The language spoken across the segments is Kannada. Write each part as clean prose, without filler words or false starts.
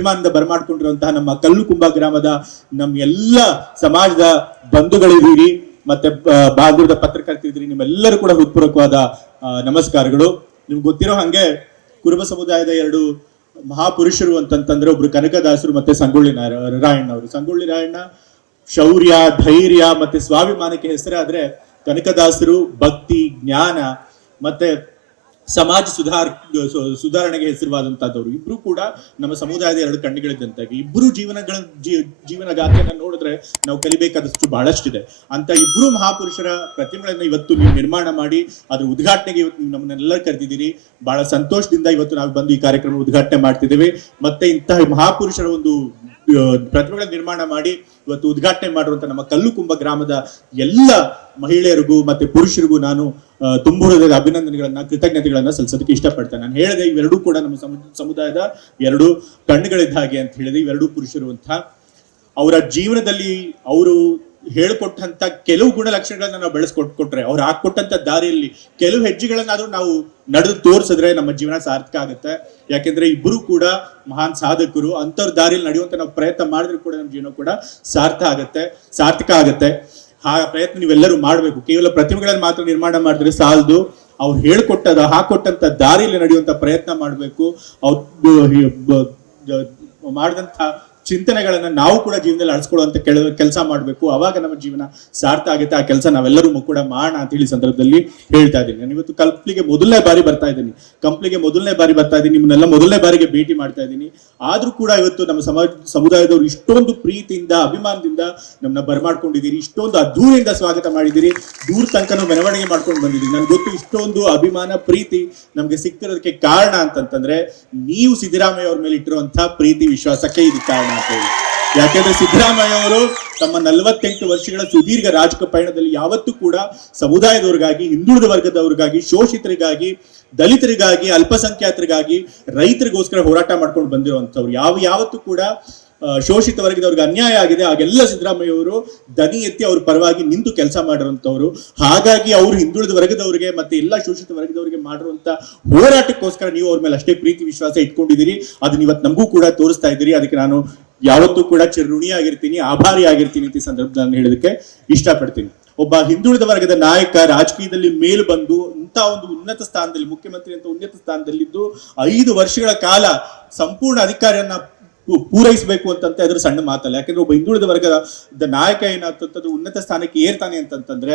ಅಭಿಮಾನದಿಂದ ಬರಮಾಡ್ಕೊಂಡಿರುವಂತಹ ನಮ್ಮ ಕಲ್ಲುಕುಂಬ ಗ್ರಾಮದ ನಮ್ಮ ಎಲ್ಲ ಸಮಾಜದ ಬಂಧುಗಳಿದ್ದೀರಿ, ಮತ್ತೆ ಬಾಂಧವದ ಪತ್ರಕರ್ತರಿದ್ದೀರಿ. ನಿಮ್ಮೆಲ್ಲರೂ ಕೂಡ ಹೃತ್ಪೂರ್ವಕವಾದ ನಮಸ್ಕಾರಗಳು. ನಿಮ್ಗೆ ಗೊತ್ತಿರೋ ಹಂಗೆ ಕುರುಬ ಸಮುದಾಯದ ಎರಡು ಮಹಾಪುರುಷರು ಅಂತಂತಂದ್ರೆ ಒಬ್ರು ಕನಕದಾಸರು ಮತ್ತೆ ಸಂಗೊಳ್ಳಿ ರಾಯಣ್ಣ ಅವರು. ಸಂಗೊಳ್ಳಿ ರಾಯಣ್ಣ ಶೌರ್ಯ, ಧೈರ್ಯ ಮತ್ತೆ ಸ್ವಾಭಿಮಾನಕ್ಕೆ ಹೆಸರಾದ್ರೆ, ಕನಕದಾಸರು ಭಕ್ತಿ, ಜ್ಞಾನ ಮತ್ತೆ ಸಮಾಜ ಸುಧಾರಣೆಗೆ ಹೆಸರುವಾದಂತಹದವರು. ಇಬ್ರು ಕೂಡ ನಮ್ಮ ಸಮುದಾಯದ ಎರಡು ಕಣ್ಣುಗಳಿದ್ದಂತಾಗಿ ಇಬ್ರು ಜೀವನ ಗಾಥೆಯನ್ನ ನೋಡಿದ್ರೆ ನಾವು ಕಲಿಬೇಕಾದಷ್ಟು ಬಹಳಷ್ಟಿದೆ. ಅಂತ ಇಬ್ರು ಮಹಾಪುರುಷರ ಪ್ರತಿಮೆಗಳನ್ನ ಇವತ್ತು ನೀವು ನಿರ್ಮಾಣ ಮಾಡಿ ಅದ್ರ ಉದ್ಘಾಟನೆಗೆ ಇವತ್ತು ನಮ್ಮನ್ನೆಲ್ಲರೂ ಕರೆದಿದ್ದೀರಿ. ಬಹಳ ಸಂತೋಷದಿಂದ ಇವತ್ತು ನಾವು ಬಂದು ಈ ಕಾರ್ಯಕ್ರಮ ಉದ್ಘಾಟನೆ ಮಾಡ್ತಿದ್ದೇವೆ. ಮತ್ತೆ ಇಂತಹ ಮಹಾಪುರುಷರ ಒಂದು ಪ್ರತಿಮೆಗಳ ನಿರ್ಮಾಣ ಮಾಡಿ ಇವತ್ತು ಉದ್ಘಾಟನೆ ಮಾಡಿರುವಂತ ನಮ್ಮ ಕಲ್ಲುಕುಂಬ ಗ್ರಾಮದ ಎಲ್ಲ ಮಹಿಳೆಯರಿಗೂ ಮತ್ತೆ ಪುರುಷರಿಗೂ ನಾನು ತುಂಬ ಹೃದಯದ ಅಭಿನಂದನೆಗಳನ್ನ, ಕೃತಜ್ಞತೆಗಳನ್ನ ಸಲ್ಲಿಸೋದಕ್ಕೆ ಇಷ್ಟಪಡ್ತೇನೆ. ನಾನು ಹೇಳಿದೆ ಇವೆರಡೂ ಕೂಡ ನಮ್ಮ ಸಮುದಾಯದ ಎರಡು ಕಣ್ಣುಗಳಿದ್ದ ಹಾಗೆ ಅಂತ ಹೇಳಿದೆ. ಇವೆರಡೂ ಪುರುಷರು ಅಂತ ಅವರ ಜೀವನದಲ್ಲಿ ಅವರು ಹೇಳ್ಕೊಟ್ಟಂತ ಕೆಲವು ಗುಣಲಕ್ಷಣಗಳನ್ನ ನಾವು ಬೆಳೆಸ್ಕೊಟ್ರೆ, ಅವ್ರು ಹಾಕೊಟ್ಟಂತ ದಾರಿಯಲ್ಲಿ ಕೆಲವು ಹೆಜ್ಜೆಗಳನ್ನಾದ್ರೂ ನಾವು ನಡೆದು ತೋರಿಸಿದ್ರೆ ನಮ್ಮ ಜೀವನ ಸಾರ್ಥಕ ಆಗುತ್ತೆ. ಯಾಕೆಂದ್ರೆ ಇಬ್ಬರು ಕೂಡ ಮಹಾನ್ ಸಾಧಕರು. ಅಂತವ್ರ ದಾರಿಯಲ್ಲಿ ನಡೆಯುವಂತ ನಾವು ಪ್ರಯತ್ನ ಮಾಡಿದ್ರು ಕೂಡ ನಮ್ಮ ಜೀವನ ಕೂಡ ಸಾರ್ಥಕ ಆಗತ್ತೆ. ಆ ಪ್ರಯತ್ನ ನೀವೆಲ್ಲರೂ ಮಾಡ್ಬೇಕು. ಕೇವಲ ಪ್ರತಿಮೆಗಳನ್ನು ಮಾತ್ರ ನಿರ್ಮಾಣ ಮಾಡಿದ್ರೆ ಸಾಲದು. ಅವ್ರು ಹಾಕೊಟ್ಟಂತ ದಾರಿಯಲ್ಲಿ ನಡೆಯುವಂತ ಪ್ರಯತ್ನ ಮಾಡ್ಬೇಕು. ಅವ್ರು ಮಾಡಿದಂತ ಚಿಂತನೆಗಳನ್ನ ನಾವು ಕೂಡ ಜೀವನದಲ್ಲಿ ಅಳಿಸ್ಕೊಳ್ಳುವಂತ ಕೆಲಸ ಮಾಡ್ಬೇಕು. ಅವಾಗ ನಮ್ಮ ಜೀವನ ಸಾರ್ಥ ಆಗುತ್ತೆ. ಆ ಕೆಲಸ ನಾವೆಲ್ಲರೂ ಕೂಡ ಮಾಡೋಣ ಅಂತ ಹೇಳಿ ಸಂದರ್ಭದಲ್ಲಿ ಹೇಳ್ತಾ ಇದ್ದೀನಿ. ನಾನು ಇವತ್ತು ಕಂಪ್ಲಿಗೆ ಮೊದಲನೇ ಬಾರಿ ಬರ್ತಾ ಇದ್ದೀನಿ. ನಿಮ್ಮನ್ನೆಲ್ಲ ಮೊದಲನೇ ಬಾರಿಗೆ ಭೇಟಿ ಮಾಡ್ತಾ ಇದ್ದೀನಿ. ಆದ್ರೂ ಕೂಡ ಇವತ್ತು ನಮ್ಮ ಸಮುದಾಯದವರು ಇಷ್ಟೊಂದು ಪ್ರೀತಿಯಿಂದ, ಅಭಿಮಾನದಿಂದ ನಮ್ಮನ್ನ ಬರಮಾಡ್ಕೊಂಡಿದ್ದೀರಿ. ಇಷ್ಟೊಂದು ಅದ್ದೂರಿಯಿಂದ ಸ್ವಾಗತ ಮಾಡಿದ್ದೀರಿ. ದೂರ ತನಕ ಮೆರವಣಿಗೆ ಮಾಡ್ಕೊಂಡು ಬಂದಿದ್ದೀರಿ. ನನ್ಗೆ ಗೊತ್ತು ಇಷ್ಟೊಂದು ಅಭಿಮಾನ, ಪ್ರೀತಿ ನಮ್ಗೆ ಸಿಕ್ತಿರೋದಕ್ಕೆ ಕಾರಣ ಅಂತಂತಂದ್ರೆ ನೀವು ಸಿದ್ದರಾಮಯ್ಯ ಅವ್ರ ಮೇಲೆ ಇಟ್ಟಿರುವಂತಹ ಪ್ರೀತಿ, ವಿಶ್ವಾಸಕ್ಕೆ ಇದು ಕಾರಣ. ಯಾಕೆಂದ್ರೆ ಸಿದ್ದರಾಮಯ್ಯ ಅವರು ತಮ್ಮ 48 ವರ್ಷಗಳ ಸುದೀರ್ಘ ರಾಜಕೀಯ ಪಯಣದಲ್ಲಿ ಯಾವತ್ತೂ ಕೂಡ ಸಮುದಾಯದವರಿಗಾಗಿ, ಹಿಂದುಳಿದ ವರ್ಗದವರಿಗಾಗಿ, ಶೋಷಿತರಿಗಾಗಿ, ದಲಿತರಿಗಾಗಿ, ಅಲ್ಪಸಂಖ್ಯಾತರಿಗಾಗಿ, ರೈತರಿಗೋಸ್ಕರ ಹೋರಾಟ ಮಾಡ್ಕೊಂಡು ಬಂದಿರುವಂತವ್ರು. ಯಾವತ್ತೂ ಕೂಡ ಶೋಷಿತ ವರ್ಗದವ್ರಿಗೆ ಅನ್ಯಾಯ ಆಗಿದೆ ಆಗೆಲ್ಲ ಸಿದ್ದರಾಮಯ್ಯ ಅವರು ದನಿ ಎತ್ತಿ ಅವ್ರ ಪರವಾಗಿ ನಿಂತು ಕೆಲಸ ಮಾಡಿರುವಂತವ್ರು. ಹಾಗಾಗಿ ಅವರು ಹಿಂದುಳಿದ ವರ್ಗದವರಿಗೆ ಮತ್ತೆ ಎಲ್ಲ ಶೋಷಿತ ವರ್ಗದವರಿಗೆ ಮಾಡಿರುವಂತ ಹೋರಾಟಕ್ಕೋಸ್ಕರ ನೀವು ಅವ್ರ ಮೇಲೆ ಅಷ್ಟೇ ಪ್ರೀತಿ, ವಿಶ್ವಾಸ ಇಟ್ಕೊಂಡಿದ್ದೀರಿ. ಅದನ್ನ ಇವತ್ತು ನಮಗೂ ಕೂಡ ತೋರಿಸ್ತಾ ಇದ್ದೀರಿ. ಅದಕ್ಕೆ ನಾನು ಯಾವತ್ತೂ ಕೂಡ ಚಿರಋಣಿಯಾಗಿರ್ತೀನಿ, ಆಭಾರಿ ಆಗಿರ್ತೀನಿ ಅಂತ ಸಂದರ್ಭದಲ್ಲಿ ಹೇಳೋದಕ್ಕೆ ಇಷ್ಟಪಡ್ತೀನಿ. ಒಬ್ಬ ಹಿಂದುಳಿದ ವರ್ಗದ ನಾಯಕ ರಾಜಕೀಯದಲ್ಲಿ ಮೇಲು ಬಂದು ಇಂಥ ಒಂದು ಉನ್ನತ ಸ್ಥಾನದಲ್ಲಿ, ಮುಖ್ಯಮಂತ್ರಿ ಅಂತ ಉನ್ನತ ಸ್ಥಾನದಲ್ಲಿದ್ದು 5 ವರ್ಷಗಳ ಕಾಲ ಸಂಪೂರ್ಣ ಅಧಿಕಾರಿಯನ್ನ ಪೂರೈಸಬೇಕು ಅಂತಂತ ಅದ್ರ ಸಣ್ಣ ಮಾತಲ್ಲ. ಯಾಕಂದ್ರೆ ಒಬ್ಬ ಹಿಂದುಳಿದ ವರ್ಗದ ನಾಯಕ ಏನಾಗ್ತಂತದ್ದು ಉನ್ನತ ಸ್ಥಾನಕ್ಕೆ ಏರ್ತಾನೆ ಅಂತಂತಂದ್ರೆ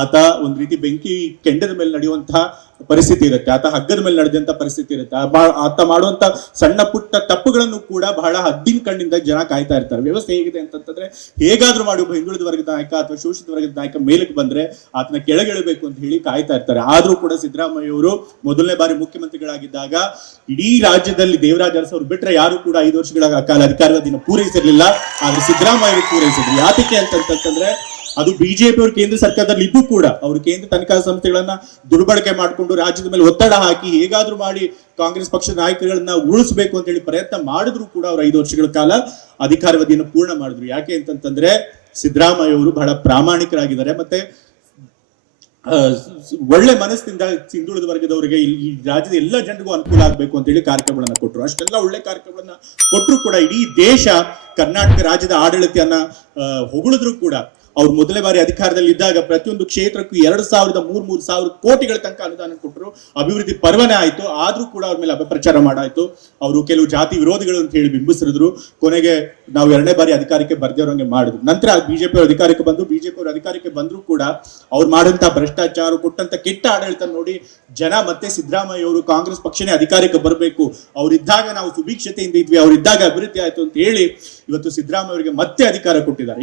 ಆತ ಒಂದ್ ರೀತಿ ಬೆಂಕಿ ಕೆಂಡದ ಮೇಲೆ ನಡೆಯುವಂತಹ ಪರಿಸ್ಥಿತಿ ಇರುತ್ತೆ. ಆತ ಹಗ್ಗದ ಮೇಲೆ ನಡೆದಂತ ಪರಿಸ್ಥಿತಿ ಇರುತ್ತೆ. ಆತ ಮಾಡುವಂತ ಸಣ್ಣ ಪುಟ್ಟ ತಪ್ಪುಗಳನ್ನು ಕೂಡ ಬಹಳ ಹದ್ದಿನ ಕಣ್ಣಿಂದ ಜನ ಕಾಯ್ತಾ ಇರ್ತಾರೆ. ವ್ಯವಸ್ಥೆ ಹೇಗಿದೆ ಅಂತಂತಂದ್ರೆ ಹೇಗಾದ್ರೂ ಮಾಡಿ ಒಬ್ಬ ಹಿಂದುಳಿದ ವರ್ಗದ ನಾಯಕ ಅಥವಾ ಶೋಷಿತ ವರ್ಗದ ನಾಯಕ ಮೇಲಕ್ಕೆ ಬಂದ್ರೆ ಆತನ ಕೆಳಗಿಳಬೇಕು ಅಂತ ಹೇಳಿ ಕಾಯ್ತಾ ಇರ್ತಾರೆ. ಆದ್ರೂ ಕೂಡ ಸಿದ್ದರಾಮಯ್ಯ ಅವರು ಮೊದಲನೇ ಬಾರಿ ಮುಖ್ಯಮಂತ್ರಿಗಳಾಗಿದ್ದಾಗ ಇಡೀ ರಾಜ್ಯದಲ್ಲಿ ದೇವರಾಜ ಅರಸು ಅವರು ಬಿಟ್ರೆ ಯಾರು ಕೂಡ 5 ವರ್ಷಗಳ ಕಾಲ ಅಧಿಕಾರವಧಿಯನ್ನು ಪೂರೈಸಿರ್ಲಿಲ್ಲ. ಆದ್ರೆ ಸಿದ್ದರಾಮಯ್ಯ ಪೂರೈಸಿದ್ರು. ಯಾತಕ್ಕೆ ಅಂತಂತಂದ್ರೆ ಅದು ಬಿಜೆಪಿ ಅವರು ಕೇಂದ್ರ ಸರ್ಕಾರದಲ್ಲಿ ಇದ್ದು ಕೂಡ ಅವರು ಕೇಂದ್ರ ತನಿಖಾ ಸಂಸ್ಥೆಗಳನ್ನ ದುರ್ಬಳಕೆ ಮಾಡಿಕೊಂಡು ರಾಜ್ಯದ ಮೇಲೆ ಒತ್ತಡ ಹಾಕಿ ಹೇಗಾದ್ರೂ ಮಾಡಿ ಕಾಂಗ್ರೆಸ್ ಪಕ್ಷದ ನಾಯಕಗಳನ್ನ ಉಳಿಸಬೇಕು ಅಂತ ಹೇಳಿ ಪ್ರಯತ್ನ ಮಾಡಿದ್ರು ಕೂಡ ಅವರು 5 ವರ್ಷಗಳ ಕಾಲ ಅಧಿಕಾರಾವಧಿಯನ್ನು ಪೂರ್ಣ ಮಾಡಿದ್ರು. ಯಾಕೆ ಅಂತಂತಂದ್ರೆ ಸಿದ್ದರಾಮಯ್ಯ ಅವರು ಬಹಳ ಪ್ರಾಮಾಣಿಕರಾಗಿದ್ದಾರೆ. ಮತ್ತೆ ಒಳ್ಳೆ ಮನಸ್ಸಿನಿಂದ ಹಿಂದುಳಿದ ವರ್ಗದವರಿಗೆ ಈ ರಾಜ್ಯದ ಎಲ್ಲ ಜನರಿಗೂ ಅನುಕೂಲ ಆಗ್ಬೇಕು ಅಂತ ಹೇಳಿ ಕಾರ್ಯಕ್ರಮಗಳನ್ನ ಕೊಟ್ಟರು. ಅಷ್ಟೆಲ್ಲ ಒಳ್ಳೆ ಕಾರ್ಯಕ್ರಮಗಳನ್ನ ಕೊಟ್ಟರು ಕೂಡ ಇಡೀ ದೇಶ ಕರ್ನಾಟಕ ರಾಜ್ಯದ ಆಡಳಿತವನ್ನ ಹೊಗಳಿದ್ರು ಕೂಡ ಅವ್ರು ಮೊದಲನೇ ಬಾರಿ ಅಧಿಕಾರದಲ್ಲಿ ಇದ್ದಾಗ ಪ್ರತಿಯೊಂದು ಕ್ಷೇತ್ರಕ್ಕೂ 2,000-3,000 ಕೋಟಿಗಳ ತನಕ ಅನುದಾನ ಕೊಟ್ಟರು. ಅಭಿವೃದ್ಧಿ ಪರ್ವನೇ ಆಯ್ತು. ಆದ್ರೂ ಕೂಡ ಅವ್ರ ಮೇಲೆ ಅಪಪ್ರಚಾರ ಮಾಡಾಯ್ತು. ಅವರು ಕೆಲವು ಜಾತಿ ವಿರೋಧಿಗಳು ಅಂತ ಹೇಳಿ ಬಿಂಬಿಸಿದ್ರು. ಕೊನೆಗೆ ನಾವು 2ನೇ ಬಾರಿ ಅಧಿಕಾರಕ್ಕೆ ಬರ್ದೇವ್ರಂಗೆ ಮಾಡಿದ್ರು. ನಂತರ ಬಿಜೆಪಿ ಅವರು ಅಧಿಕಾರಕ್ಕೆ ಬಂದ್ರು ಕೂಡ ಅವ್ರು ಮಾಡುವಂತಹ ಭ್ರಷ್ಟಾಚಾರ, ಕೊಟ್ಟಂತ ಕೆಟ್ಟ ಆಡಳಿತ ನೋಡಿ ಜನ ಮತ್ತೆ ಸಿದ್ದರಾಮಯ್ಯ ಅವರು ಕಾಂಗ್ರೆಸ್ ಪಕ್ಷನೇ ಅಧಿಕಾರಕ್ಕೆ ಬರಬೇಕು, ಅವರಿದ್ದಾಗ ನಾವು ಸುಭಿಕ್ಷತೆಯಿಂದ ಇದ್ವಿ, ಅವರಿದ್ದಾಗ ಅಭಿವೃದ್ಧಿ ಆಯ್ತು ಅಂತ ಹೇಳಿ ಇವತ್ತು ಸಿದ್ದರಾಮಯ್ಯ ಅವರಿಗೆ ಮತ್ತೆ ಅಧಿಕಾರ ಕೊಟ್ಟಿದ್ದಾರೆ.